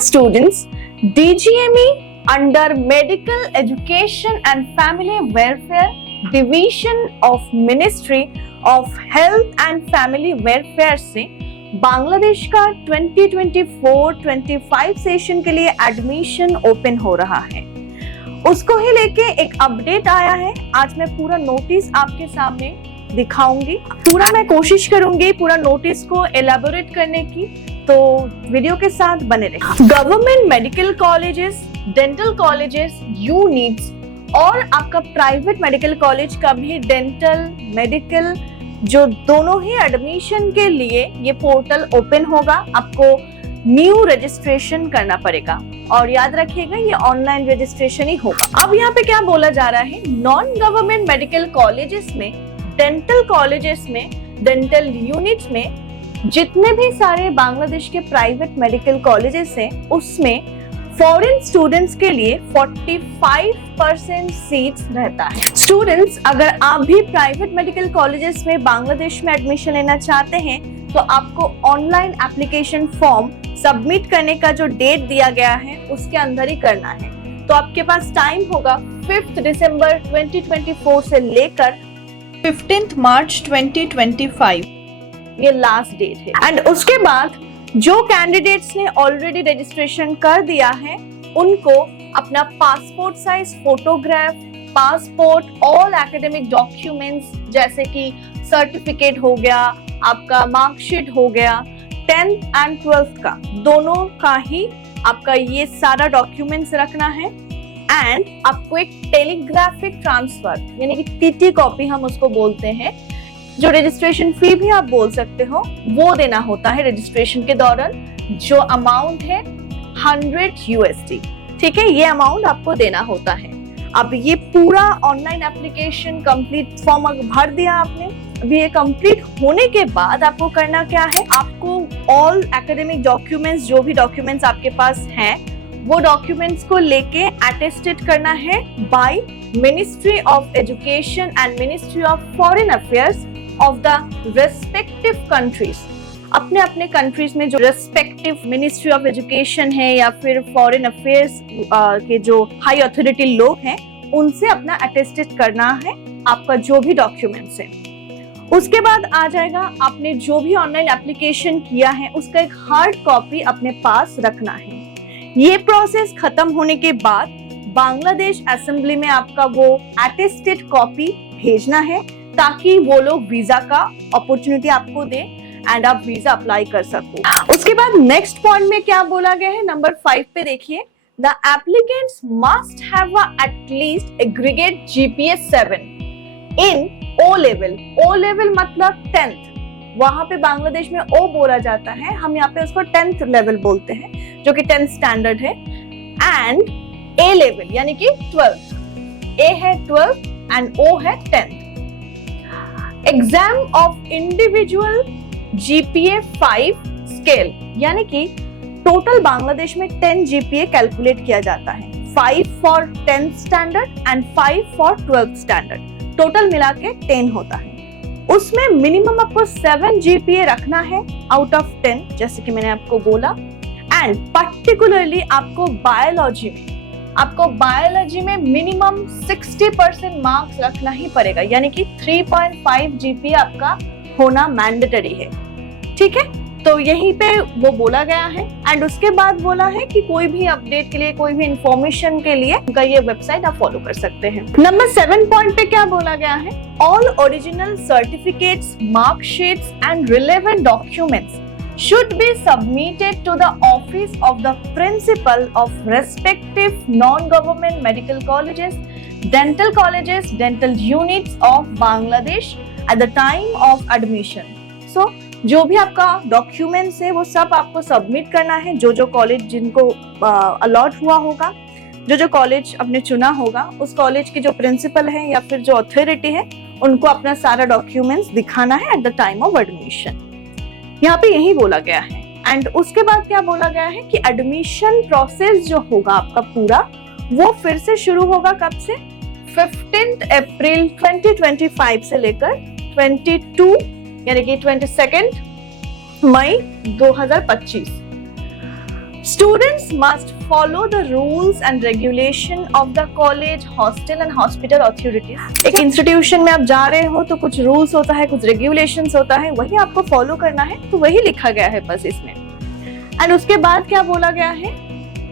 students, DGME under Medical Education and Family Welfare Division of Ministry of Health and Family Welfare से बांग्लादेश का 2024-25 session के लिए admission open हो रहा है। उसको ही लेके एक अपडेट आया है। आज मैं पूरा नोटिस आपके सामने दिखाऊंगी। पूरा मैं कोशिश करूंगी पूरा नोटिस को एलैबोरेट करने की, तो वीडियो के साथ बने रहिए। Government medical colleges, dental colleges, units और आपका प्राइवेट मेडिकल कॉलेज का भी डेंटल मेडिकल जो दोनों ही एडमिशन के लिए ये पोर्टल ओपन होगा। आपको न्यू रजिस्ट्रेशन करना पड़ेगा और याद रखिएगा ये ऑनलाइन रजिस्ट्रेशन ही होगा। अब यहाँ पे क्या बोला जा रहा है, नॉन गवर्नमेंट मेडिकल कॉलेजेस में, डेंटल कॉलेजेस में, डेंटल यूनिट्स में जितने भी सारे बांग्लादेश के प्राइवेट मेडिकल कॉलेजेस हैं उसमें फॉरेन स्टूडेंट्स के लिए 45% सीट्स रहता है। स्टूडेंट्स, अगर आप भी प्राइवेट मेडिकल कॉलेजेस में बांग्लादेश में एडमिशन लेना चाहते हैं तो आपको ऑनलाइन एप्लीकेशन फॉर्म सबमिट करने का जो डेट दिया गया है उसके अंदर ही करना है। तो आपके पास टाइम होगा 5 दिसंबर 2024 से लेकर 15 मार्च 2025, ये लास्ट डेट है। एंड उसके बाद जो कैंडिडेट्स ने ऑलरेडी रजिस्ट्रेशन कर दिया है उनको अपना passport size photograph, passport, all academic documents जैसे कि सर्टिफिकेट हो गया, आपका मार्कशीट हो गया, 10th एंड 12th का दोनों का ही आपका ये सारा डॉक्यूमेंट्स रखना है। एंड आपको एक टेलीग्राफिक ट्रांसफर यानी कि टीटी कॉपी हम उसको बोलते हैं, जो रजिस्ट्रेशन फी भी आप बोल सकते हो, वो देना होता है रजिस्ट्रेशन के दौरान। जो अमाउंट है 100 USD, ठीक है, ये अमाउंट आपको देना होता है। अब ये पूरा ऑनलाइन एप्लीकेशन कंप्लीट फॉर्म भर दिया आपने। अभी ये कंप्लीट होने के बाद आपको करना क्या है, आपको ऑल एकेडमिक डॉक्यूमेंट्स, जो भी डॉक्यूमेंट्स आपके पास हैं वो डॉक्यूमेंट्स को लेके अटेस्टेड करना है by ministry of education and ministry of foreign affairs of the respective countries. अपने अपने कंट्रीज में जो रेस्पेक्टिव मिनिस्ट्री ऑफ एजुकेशन है या फिर फॉरेन अफेयर्स के जो हाई अथॉरिटी लोग हैं उनसे अपना अटेस्टेड करना है आपका जो भी डॉक्यूमेंट्स है। उसके बाद आ जाएगा आपने जो भी ऑनलाइन एप्लीकेशन किया है उसका एक हार्ड कॉपी अपने पास रखना है। ये प्रोसेस खत्म होने के बाद बांग्लादेश असेंबली में आपका वो अटेस्टेड कॉपी भेजना है ताकि वो लोग वीजा का अपॉर्चुनिटी आपको दे एंड आप वीजा अप्लाई कर सको। उसके बाद नेक्स्ट पॉइंट में क्या बोला गया है, नंबर 5 पे देखिए, the applicants must have at least aggregate GPA 7 in O level. O level मतलब 10th, वहां पे बांग्लादेश में O बोला जाता है, हम यहाँ पे उसको 10th लेवल बोलते हैं जो कि 10th स्टैंडर्ड है। एंड A लेवल यानी कि 12th, A है 12th एंड O है 10th। Exam of individual GPA 5 scale यानी कि टोटल बांग्लादेश में 10 GPA कैलकुलेट किया जाता है, 5 for 10th standard and 5 for 12th standard, total मिला के 10 होता है। उसमें मिनिमम आपको 7 GPA रखना है आउट ऑफ 10 जैसे कि मैंने आपको बोला। एंड पर्टिकुलरली आपको बायोलॉजी में मिनिमम 60% मार्क्स रखना ही पड़ेगा, यानी कि 3.5 GPA आपका होना मैंडेटरी है, ठीक है। तो यहीं पे वो बोला गया है। एंड उसके बाद बोला है कि कोई भी अपडेट के लिए, कोई भी इंफॉर्मेशन के लिए उनका ये वेबसाइट आप फॉलो कर सकते हैं। नंबर 7 पॉइंट पे क्या बोला गया है, all original certificates, marksheets and relevant documents should be submitted to the office of the principal of respective non-government medical colleges, dental units of Bangladesh at the time of admission. So, जो भी आपका documents है वो सब आपको submit करना है। जो कॉलेज जिनको अलॉट हुआ होगा, जो कॉलेज आपने चुना होगा, उस कॉलेज के जो प्रिंसिपल है या फिर जो अथॉरिटी है उनको अपना सारा डॉक्यूमेंट्स दिखाना है at the time of admission. यहाँ पे यही बोला गया है। एंड उसके बाद क्या बोला गया है कि एडमिशन प्रोसेस जो होगा आपका पूरा वो फिर से शुरू होगा कब से, 15 अप्रैल 2025 से लेकर 22 यानी कि 22 मई 2025। Students must follow the rules and regulation of the college, hostel and hospital authorities. एक इंस्टीट्यूशन में आप जा रहे हो तो कुछ रूल्स होता है, कुछ रेगुलेशंस होता है, वही आपको फॉलो करना है, तो वही लिखा गया है बस इसमें। एंड उसके बाद क्या बोला गया है,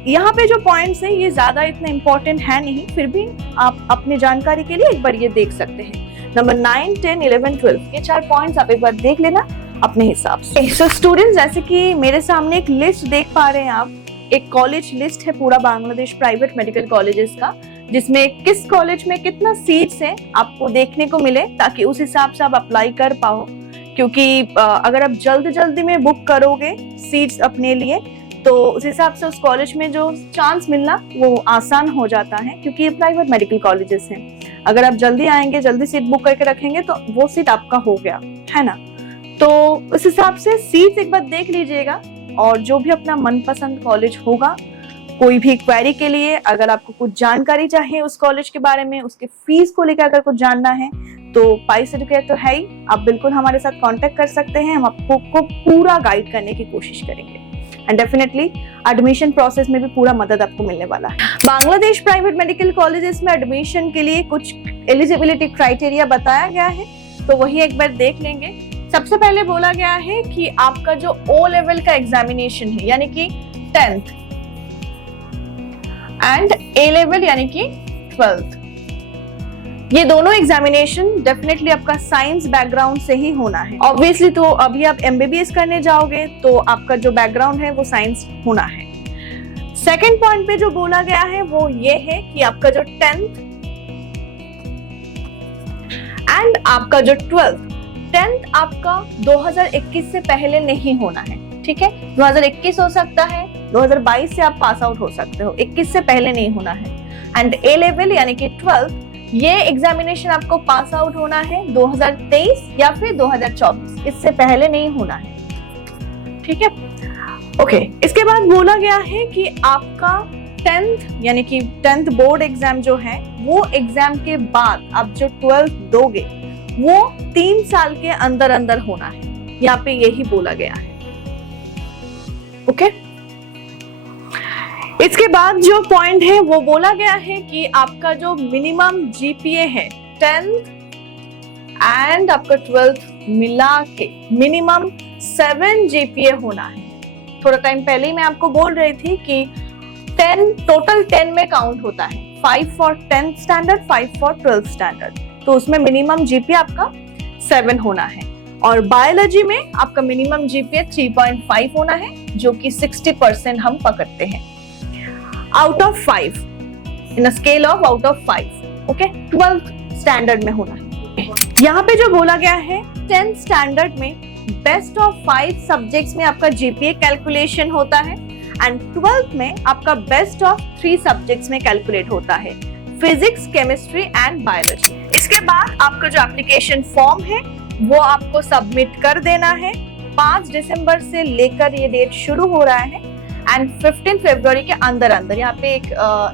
यहाँ पे जो पॉइंट्स है ये ज्यादा इतना इम्पोर्टेंट है नहीं, फिर भी आप अपनी जानकारी के लिए एक बार ये देख सकते हैं। नंबर 9, 10, 11, 12 ये 4 पॉइंट्स आप एक बार देख लेना अपने हिसाब से। सो स्टूडेंट्स, जैसे कि मेरे सामने एक लिस्ट देख पा रहे हैं आप, एक कॉलेज लिस्ट है पूरा बांग्लादेश प्राइवेट मेडिकल कॉलेजेस का, जिसमें किस कॉलेज में कितना सीट्स है आपको देखने को मिले, ताकि उस हिसाब से आप अप्लाई कर पाओ। क्योंकि अगर आप जल्दी में बुक करोगे सीट्स अपने लिए तो उस हिसाब से उस कॉलेज में जो चांस मिलना वो आसान हो जाता है, क्योंकि ये प्राइवेट मेडिकल कॉलेजेस हैं। अगर आप जल्दी आएंगे, जल्दी सीट बुक करके रखेंगे तो वो सीट आपका हो गया है ना। तो उस हिसाब से सीट्स एक बार देख लीजिएगा, और जो भी अपना मनपसंद कॉलेज होगा, कोई भी क्वेरी के लिए अगर आपको कुछ जानकारी चाहिए उस कॉलेज के बारे में, उसके फीस को लेकर अगर कुछ जानना है तो पाइस एडुकेयर तो है ही, आप बिल्कुल हमारे साथ कांटेक्ट कर सकते हैं। हम आपको पूरा गाइड करने की कोशिश करेंगे एंड डेफिनेटली एडमिशन प्रोसेस में भी पूरा मदद आपको मिलने वाला है। बांग्लादेश प्राइवेट मेडिकल कॉलेजेस में एडमिशन के लिए कुछ एलिजिबिलिटी क्राइटेरिया बताया गया है, तो वही एक बार देख लेंगे। सबसे पहले बोला गया है कि आपका जो ओ लेवल का एग्जामिनेशन है, यानी कि 10th एंड ए लेवल यानी कि 12th, ये दोनों एग्जामिनेशन डेफिनेटली आपका साइंस बैकग्राउंड से ही होना है। ऑब्वियसली तो अभी आप एमबीबीएस करने जाओगे तो आपका जो बैकग्राउंड है वो साइंस होना है। सेकंड पॉइंट पे जो बोला गया है वो ये है कि आपका जो 10th एंड आपका जो 10th आपका 2021 से पहले नहीं होना है, ठीक है। 2021 हो सकता है, 2022 से आप पास आउट हो सकते हो, 21 से पहले नहीं होना है। एंड ए लेवल यानी कि 12th, ये एग्जामिनेशन आपको पास आउट होना है 2023 या फिर 2024, इससे पहले नहीं होना है, ठीक है। ओके, इसके बाद बोला गया है कि आपका 10th यानी कि 10th बोर्ड एग्जाम जो है, वो एग्जाम के बाद आप जो 12th दोगे वो 3 साल के अंदर अंदर होना है, यहाँ पे यही बोला गया है। ओके, इसके बाद जो पॉइंट है वो बोला गया है कि आपका जो मिनिमम जीपीए है 10th एंड आपका 12th मिला के मिनिमम 7 जीपीए होना है। थोड़ा टाइम पहले ही मैं आपको बोल रही थी कि 10 टोटल 10 में काउंट होता है, 5 for 10th standard, 5 for 12th standard, तो उसमें मिनिमम जीपीए आपका 7 होना है। और बायोलॉजी में आपका मिनिमम जीपीए 3.5 होना है, जो कि 60% हम पकड़ते हैं out of 5 in a scale of out of 5। Okay, 12th standard में होना है। यहाँ पे जो बोला गया है 10th स्टैंडर्ड में बेस्ट ऑफ 5 सब्जेक्ट्स में आपका जीपीए कैलकुलेशन होता है, एंड 12th में आपका बेस्ट ऑफ 3 सब्जेक्ट्स में कैलकुलेट होता है, फिजिक्स, केमिस्ट्री एंड बायोलॉजी। इसके बाद आपका जो एप्लीकेशन फॉर्म है वो आपको सबमिट कर देना है। 5 दिसंबर से लेकर ये डेट शुरू हो रहा है एंड 15 फरवरी के अंदर अंदर, यहाँ पे एक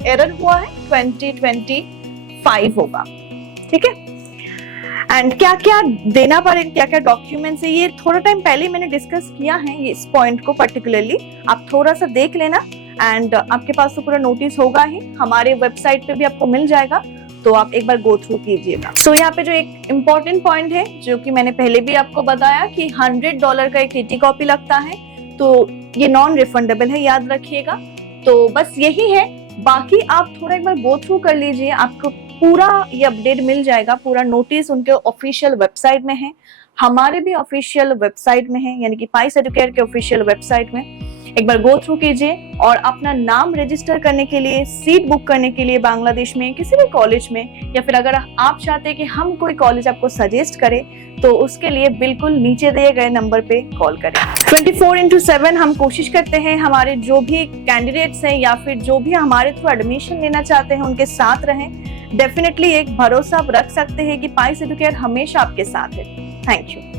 एरर हुआ है, 2025 होगा, ठीक है। एंड क्या क्या देना पड़ेगा, क्या क्या डॉक्यूमेंट्स है, ये थोड़ा टाइम पहले मैंने डिस्कस किया है ये इस पॉइंट को पर्टिकुलरली, आप थोड़ा सा देख लेना। एंड आपके पास तो पूरा नोटिस होगा ही, हमारे वेबसाइट पे भी आपको मिल जाएगा, तो आप एक बार गो थ्रू कीजिएगा। सो यहाँ पे जो एक इम्पोर्टेंट पॉइंट है, जो कि मैंने पहले भी आपको बताया कि $100 का एक टीटी कॉपी लगता है, तो ये नॉन रिफंडेबल है, याद रखिएगा। तो बस यही है, बाकी आप थोड़ा एक बार गो थ्रू कर लीजिए, आपको पूरा ये अपडेट मिल जाएगा। पूरा नोटिस उनके ऑफिशियल वेबसाइट में है, हमारे भी ऑफिशियल वेबसाइट में है, यानी कि पाइस एडुकेयर के ऑफिशियल वेबसाइट में। एक बार गो थ्रू कीजिए और अपना नाम रजिस्टर करने के लिए, सीट बुक करने के लिए बांग्लादेश में किसी भी कॉलेज में, या फिर अगर आप चाहते हैं कि हम कोई कॉलेज आपको सजेस्ट करें, तो उसके लिए बिल्कुल नीचे दिए गए नंबर पे कॉल करें। 24/7 हम कोशिश करते हैं हमारे जो भी कैंडिडेट्स हैं या फिर जो भी हमारे थ्रू एडमिशन लेना चाहते हैं उनके साथ रहें। डेफिनेटली एक भरोसा आप रख सकते हैं कि पाइस एडुकेयर हमेशा आपके साथ है। Thank you.